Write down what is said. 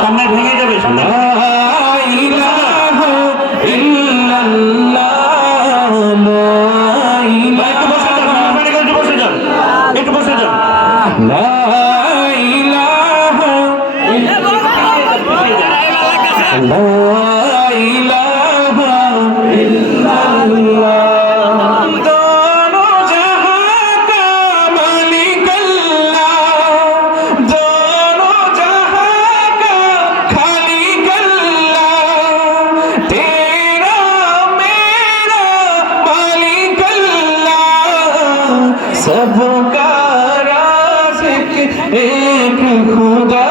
সামনে ভেঙে যাবে সামনে। একটু বসে যান, একটু বসে যান, একটু বসে যান। सबका राज़िक़ एक खुदा